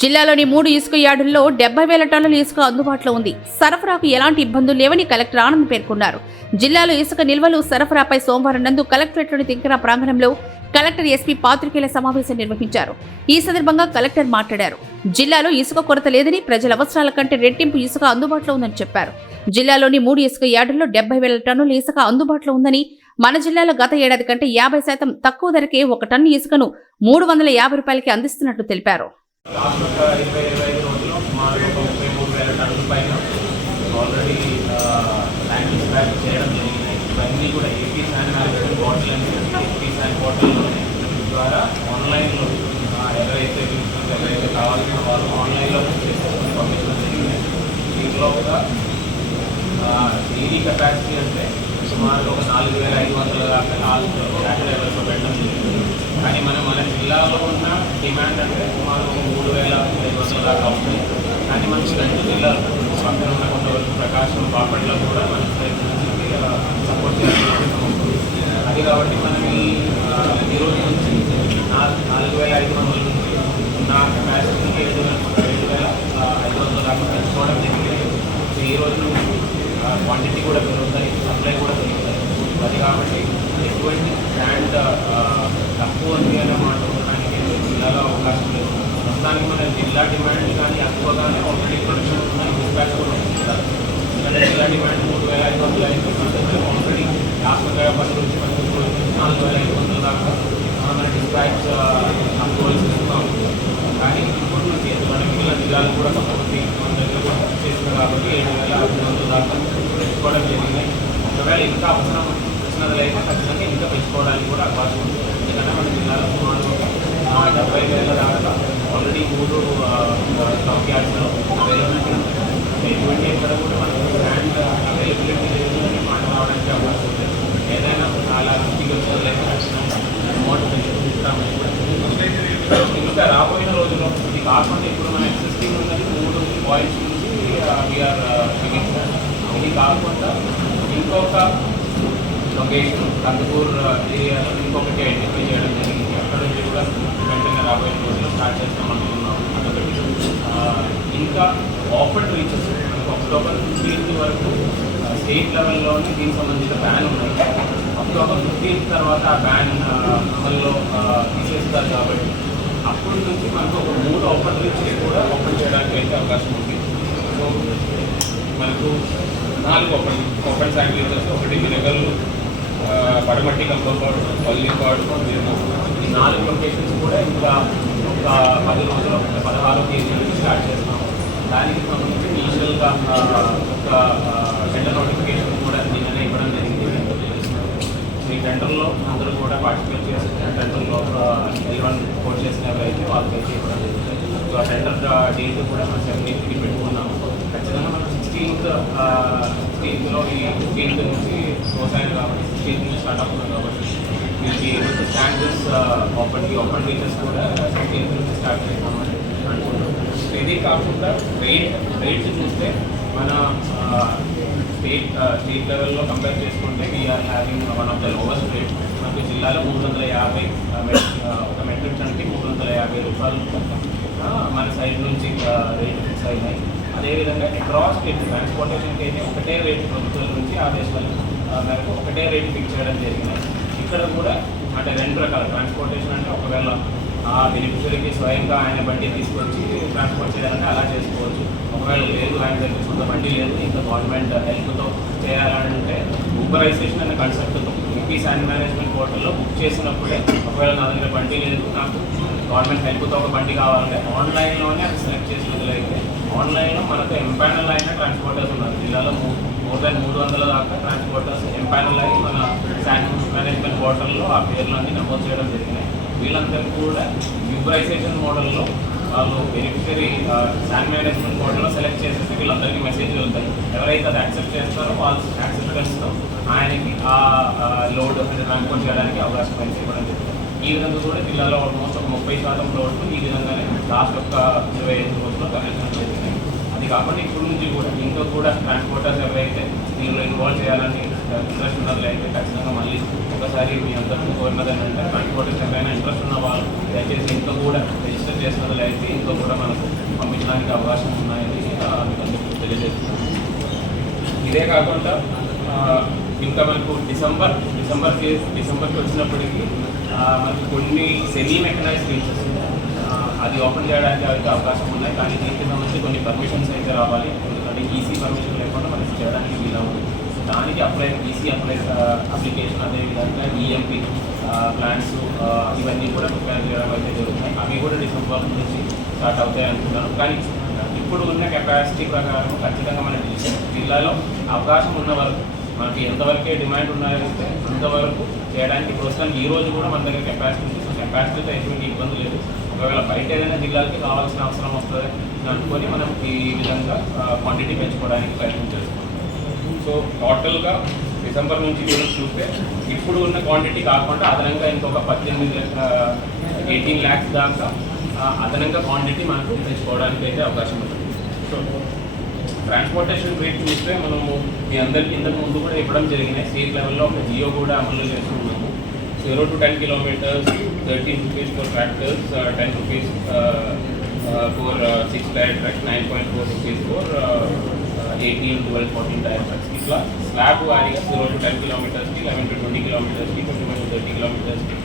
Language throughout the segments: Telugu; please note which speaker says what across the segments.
Speaker 1: జిల్లాలోని మూడు ఇసుక యార్డుల్లో డెబ్బై వేల టన్నుల ఇసుక అందుబాటులో ఉంది. సరఫరాకు ఎలాంటి ఇబ్బందులు లేవని కలెక్టర్ ఆనంద్ పేర్కొన్నారు. జిల్లాలో ఇసుక నిల్వలు సరఫరాపై సోమవారం నందు కలెక్టరేట్లోని తింకర ప్రాంగణంలో కలెక్టర్ ఎస్పీ పాత్రికేయుల సమావేశం నిర్వహించారు. ఈ సందర్భంగా కలెక్టర్ మాట్లాడారు. జిల్లాలో ఇసుక కొరత లేదని ప్రజల అవసరాల కంటే రెట్టింపు ఇసుక అందుబాటులో ఉందని చెప్పారు. జిల్లాలోని మూడు ఇసుక యార్డుల్లో డెబ్బై వేల టన్నుల ఇసుక అందుబాటులో ఉందని మన జిల్లాలో గత ఏడాది కంటే యాభై శాతం తక్కువ ధరకే ఒక టన్ను ఇసుకను మూడు వందల యాభై రూపాయలకి అందిస్తున్నట్లు తెలిపారు.
Speaker 2: లాస్ట్ ఒక ఇరవై ఇరవై ఐదు రోజుల్లో సుమారు ఒక ముప్పై మూడు వేల టన్నుల పైన ఆల్రెడీ ల్యాండింగ్స్ ప్యాక్ చేయడం జరిగింది ఇవన్నీ కూడా ఏపీ శాన్ మ్యానేజ్మెంట్ బాటిల్ అని చెప్పి ఏపీ శాన్ పోర్టల్లోనే ద్వారా ఆన్లైన్లో ఎవరైతే ఎవరైతే కావాల్సిన వాళ్ళు ఆన్లైన్లో బుక్ చేసుకొని పంపించడం జరిగింది దీంట్లో ఒక డైలీ కెపాసిటీ అంటే సుమారు ఒక నాలుగు వేల ఐదు వందల దాకా నాలుగు శాఖ పెట్టడం జరిగింది కానీ మనం మన జిల్లాలో ఉన్న డిమాండ్ అంటే సుమారు మూడు వేల ఐదు వందల దాకా అవుతుంది కానీ మనకి రెండు జిల్లాలు పక్కన ఉన్న కొంతవరకు ప్రకాశం బాపట్ల కూడా మనం సైడ్ సపోర్ట్ చేయాల్సిన అది కాబట్టి మనం ఈ రోజు నుంచి నాలుగు నాలుగు వేల ఐదు వందల నుంచి నా కెపాసిటీకి ఐదు వేల ఐదు వేల ఐదు వందల దాకా పెంచుకోవడం జరిగింది. ఈ రోజు నుంచి క్వాంటిటీ కూడా పెరుగుతాయి సప్లై కూడా పెరుగుతాయి. అది కాబట్టి ఎటువంటి బ్రాండ్ తక్కువ ఉంది అనే మాట ఉండడానికి జిల్లాలో అవకాశం లేదు. ప్రస్తుతానికి మన జిల్లా డిమాండ్ కానీ ఎక్కువగానే ఆల్రెడీ ప్రొడక్షన్ ఉన్నాయి డిస్పాచ్ కూడా ఉంది జిల్లాలో. ఎందుకంటే జిల్లా డిమాండ్ మూడు వేల ఐదు వందలు అయితే మన దగ్గర ఆల్రెడీ యాభై పది నుంచి పది నుంచి నాలుగు వేల ఐదు వందల దాకా ఆ, మన డిస్పాచ్ అప్రూవల్స్ ఇస్తున్నాం కానీ ఇప్పుడు నుంచి మన మిగిలిన జిల్లాలు కూడా కొంతమంది మన దగ్గర కూడా చేస్తున్నారు కాబట్టి ఏడు వేల ఐదు వందల దాకా పెంచుకోవడం జరిగింది. ఒకవేళ ఇంకా అవసరం వచ్చినట్లయితే ఖచ్చితంగా ఇంకా పెంచుకోవడానికి కూడా అవకాశం ఉంది ఎందుకంటే మన జిల్లాలో సుమారు డెబ్బై వేల దాకా ఆల్రెడీ మూడు స్టాక్ యార్డ్స్లో అవైలబిలిటీ ఎటువంటి ఎక్కడ కూడా మనకు బ్రాండ్ అవైలబిలిటీ లేదు అని మాట రావడానికి అవకాశం ఉంది ఏదైనా చాలా ఇంటికి వచ్చినట్లయితే ఖచ్చితంగా అమౌంట్ పెంచుకుంటామని ఇంకా రాబోయే రోజుల్లో ఇది కాకుండా ఇప్పుడు మన ఎగ్జిస్టింగ్ ఉన్నది మూడు పాయింట్స్ నుంచి వీఆర్ ఇది కాకుండా ఇంకొక లొకేషన్ కందుకూర్ ఏరియాలో ఇంకొకటి ఐడెంటిఫై చేయడం జరిగింది. అక్కడ నుంచి కూడా వెంటనే రాబోయే రోజుల్లో స్టార్ట్ చేస్తామనుకున్నాం అదొకటి. ఇంకా ఆఫర్ రీచెస్ అక్టోబర్ ఫిఫ్టీన్త్ వరకు స్టేట్ లెవెల్లోనే దీనికి సంబంధించిన బ్యాన్ ఉన్నాయి. అక్టోబర్ ఫిఫ్టీన్త్ తర్వాత ఆ బ్యాన్ అమల్లో తీసేస్తారు కాబట్టి అప్పటి నుంచి మనకు ఒక మూడు ఆఫర్ రీచెస్ కూడా ఓపెన్ చేయడానికి అయితే అవకాశం ఉంది. సో మనకు నాలుగు ఓపెన్ ఓపెన్ శాండ్విచెస్ ఒకటి మినగల్ పడమట్టి కంపౌండ్ పల్లిపాడు ఈ నాలుగు లొకేషన్స్ కూడా ఇంకా ఒక పది రోజులు పదహారు కేజీలు నుంచి స్టార్ట్ చేస్తాం దానికి సంబంధించి ఇనిషియల్గా ఒక టెండర్ నోటిఫికేషన్ కూడా నిన్న ఇవ్వడం జరిగింది. ఈ టెండర్లో అందరూ కూడా పార్టిసిపేట్ చేసి టెండర్లో ఎలవన్ కోట్ చేసిన ఎవరైతే వాళ్ళకైతే ఇవ్వడం జరిగింది. సో ఆ టెండర్ డేట్ కూడా మనం సెవెంటీన్త్కి పెట్టుకున్నాము. ఖచ్చితంగా మనం సిక్స్టీన్త్ ఇందులో ఈ ఫీల్డ్ నుంచి వ్యవసాయం కాబట్టి ఫీల్డ్ నుంచి స్టార్ట్ అవుతుంది కాబట్టి వీళ్ళకి స్టాండ్ దిస్ ఓపెన్ ఓపెన్ కూడా ఫీల్డ్ నుంచి స్టార్ట్ చేస్తామని అనుకుంటున్నాం. ఇది కాకుండా రేట్ రేట్ చూస్తే మన స్టేట్ స్టేట్ లెవెల్లో కంపేర్ చేసుకుంటే we are having one of the lowest rate మనకి జిల్లాలో మూడు వందల యాభై ఒక మెట్రిక్ టన్కి మూడు వందల యాభై రూపాయలు. మన సైడ్ నుంచి రేట్ ఫిక్స్ అయినాయి. అదేవిధంగా అక్రాస్ స్టేట్ ట్రాన్స్పోర్టేషన్కి అయితే ఒకటే రేట్ ప్రభుత్వం నుంచి ఆదేశాలు మేరకు ఒకటే రేట్ ఫిక్స్ చేయడం జరిగింది. ఇక్కడ కూడా అంటే రెండు రకాల. ట్రాన్స్పోర్టేషన్ అంటే ఒకవేళ ఆ బెనిఫిషరీకి స్వయంగా ఆయన బండి తీసుకొచ్చి ట్రాన్స్పోర్ట్ చేయాలంటే అలా చేసుకోవచ్చు. ఒకవేళ లేదు ఆయన దగ్గర సొంత బండి లేదు ఇంకా గవర్నమెంట్ హెల్ప్తో చేయాలంటే ఊబరైజేషన్ అనే కాన్సెప్ట్తో ఏపీ శాండ్ మేనేజ్మెంట్ పోర్టల్లో బుక్ చేసినప్పుడే ఒకవేళ నా దగ్గర బండి లేదు నాకు గవర్నమెంట్ హెల్ప్తో ఒక బండి కావాలంటే ఆన్లైన్లోనే అది సెలెక్ట్ చేసినట్లయితే ఆన్లైన్లో మనకు ఎంపానల్ అయిన ట్రాన్స్పోర్టర్స్ ఉన్నారు. జిల్లాలో మోర్ దాన్ మూడు వందల దాకా ట్రాన్స్పోర్టర్స్ ఎంపానల్ అయ్యి మన శాండ్ మేనేజ్మెంట్ పోర్టల్లో ఆ పేర్లన్నీ నమోదు చేయడం జరిగినాయి. వీళ్ళందరూ కూడా యూబరైజేషన్ మోడల్లో వాళ్ళు బెనిఫిషరీ శాండ్ మేనేజ్మెంట్ పోర్టల్లో సెలెక్ట్ చేసేసి వీళ్ళందరికీ మెసేజ్ వెళ్తాయి. ఎవరైతే అది యాక్సెప్ట్ చేస్తారో వాళ్ళు యాక్సెప్టెన్స్తో ఆయనకి ఆ లోడ్ అంటే ట్రాన్స్పోర్ట్ చేయడానికి అవకాశం అయితే ఇవ్వడం జరుగుతుంది ఈ విధంగా కూడా జిల్లాలో ఆల్మోస్ట్ ఒక ముప్పై శాతం లోడ్లు ఈ విధంగానే లాస్ట్ ఒక ఇరవై ఐదు రోజుల్లో కనెక్షన్ చేయాలి అది కాకుండా ఇప్పుడు నుంచి కూడా ఇంకా కూడా ట్రాన్స్పోర్టర్స్ ఎవరైతే దీనిలో ఇన్వాల్వ్ చేయాలని ఇంట్రెస్ట్ ఉన్నది అయితే ఖచ్చితంగా మళ్ళీ ఒకసారి మీ అందరికీ కోరినది ఏంటంటే ట్రాన్స్పోర్టర్స్ ఎవరైనా ఇంట్రెస్ట్ ఉన్న వాళ్ళు దయచేసి ఇంకా కూడా రిజిస్టర్ చేసినది అయితే ఇంకా కూడా మనకు పంపించడానికి అవకాశం ఉన్నాయని మీకు తెలియజేస్తున్నాను. ఇదే కాకుండా ఇంకా మనకు డిసెంబర్ డిసెంబర్ డిసెంబర్కి వచ్చినప్పటికీ మనకు కొన్ని సెమీ మెకనైజ్ ఫీచర్స్ అది ఓపెన్ చేయడానికి అయితే అవకాశం ఉన్నాయి. కానీ దీనికి కొన్ని పర్మిషన్స్ అయితే రావాలి. అంటే ఈసీ పర్మిషన్ లేకుండా మనకి చేయడానికి వీలవుతుంది దానికి అప్లై ఈసీ అప్లై అప్లికేషన్ అదేవిధంగా ఈఎంపీ ప్లాన్స్ ఇవన్నీ కూడా ప్రిపేర్ చేయడం అయితే జరుగుతున్నాయి. అవి కూడా డిసెంబర్ నుంచి స్టార్ట్ అవుతాయి అనుకున్నాను కానీ ఇప్పుడు ఉన్న కెపాసిటీ ప్రకారం ఖచ్చితంగా మన జిల్లాలో అవకాశం ఉన్న వరకు మనకి ఎంతవరకే డిమాండ్ ఉన్నాయంటే అంతవరకు చేయడానికి ప్రస్తుతానికి ఈ రోజు కూడా మన దగ్గర కెపాసిటీ ఉంది. సో కెపాసిటీతో ఎటువంటి ఇబ్బంది లేదు. ఒకవేళ బయట ఏదైనా జిల్లాలకి కావాల్సిన అవసరం వస్తుంది అని అనుకొని మనం ఈ విధంగా క్వాంటిటీ పెంచుకోవడానికి ప్రయత్నం చేసుకుంటాం సో టోటల్గా డిసెంబర్ నుంచి మీరు చూస్తే ఇప్పుడు ఉన్న క్వాంటిటీ కాకుండా అదనంగా ఇంకొక పద్దెనిమిది ఎయిటీన్ ల్యాక్స్ దాకా అదనంగా క్వాంటిటీ మనకు పెంచుకోవడానికి అయితే అవకాశం ఉంటుంది సో ట్రాన్స్పోర్టేషన్ రేట్ చూస్తే మనము మీ అందరికీ ఇంతకు ముందు కూడా ఇవ్వడం జరిగినాయి స్టేట్ లెవెల్లో ఒక జియో కూడా అమలు చేస్తున్నాము zero to ten kilometres thirteen rupees for tractors ten rupees four six tyre trucks nine point four rupees four eighteen twelve fourteen tyre trucks ఇట్లా స్లాబ్ వారీగా జీరో టు టెన్ కిలోమీటర్స్కి లెవెన్ టు ట్వంటీ కిలోమీటర్స్కి twenty one to thirty కిలోమీటర్స్కి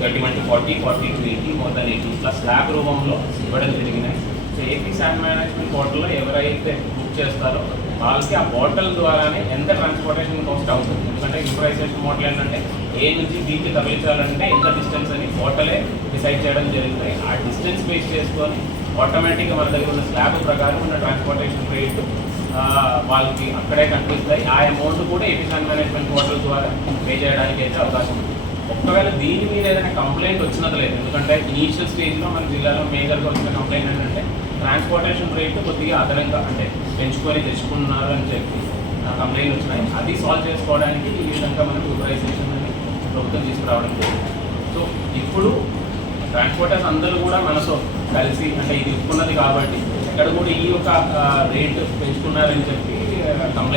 Speaker 2: thirty one to forty forty to eighty more than eighty ఇట్లా స్లాబ్ రూపంలో ఇవ్వడం జరిగినాయి. సో ఏపీ శాండ్ మేనేజ్మెంట్ హోటల్లో ఎవరైతే బుక్ చేస్తారో వాళ్ళకి ఆ బాటల్ ద్వారానే ఎంత ట్రాన్స్పోర్టేషన్ కాస్ట్ అవుతుంది? ఎందుకంటే ఇంప్రైజేషన్ మోడల్ ఏంటంటే ఏ నుంచి బీకి తరలించాలంటే ఎంత డిస్టెన్స్ అని బాటలే డిసైడ్ చేయడం జరుగుతాయి ఆ డిస్టెన్స్ బేస్ చేసుకొని ఆటోమేటిక్గా మన దగ్గర ఉన్న స్లాబ్ ప్రకారం ఉన్న ట్రాన్స్పోర్టేషన్ రేట్ వాళ్ళకి అక్కడే కనిపిస్తాయి. ఆ అమౌంట్ కూడా ఎఫిషియన్ మేనేజ్మెంట్ పోర్టల్ ద్వారా పే చేయడానికి అయితే అవకాశం ఉంది. ఒకవేళ దీని మీద ఏదైనా కంప్లైంట్ వచ్చినది లేదు ఎందుకంటే ఇనీషియల్ స్టేజ్లో మన జిల్లాలో మేజర్గా వచ్చిన కంప్లైంట్ ఏంటంటే ట్రాన్స్పోర్టేషన్ రేట్ కొద్దిగా అదనంగా అంటే పెంచుకొని తెచ్చుకున్నారు అని చెప్పి కంప్లైంట్ వచ్చినాయి. అది సాల్వ్ చేసుకోవడానికి ఈ విధంగా మనం యూటిలైజేషన్ అని ప్రభుత్వం తీసుకురావడం జరిగింది. సో ఇప్పుడు ట్రాన్స్పోర్టర్స్ అందరూ కూడా మనతో కలిసి అంటే ఇది ఇప్పుకున్నది కాబట్టి ఇక్కడ కూడా ఈ యొక్క రేట్ పెంచుకున్నారని చెప్పి కంప్లైంట్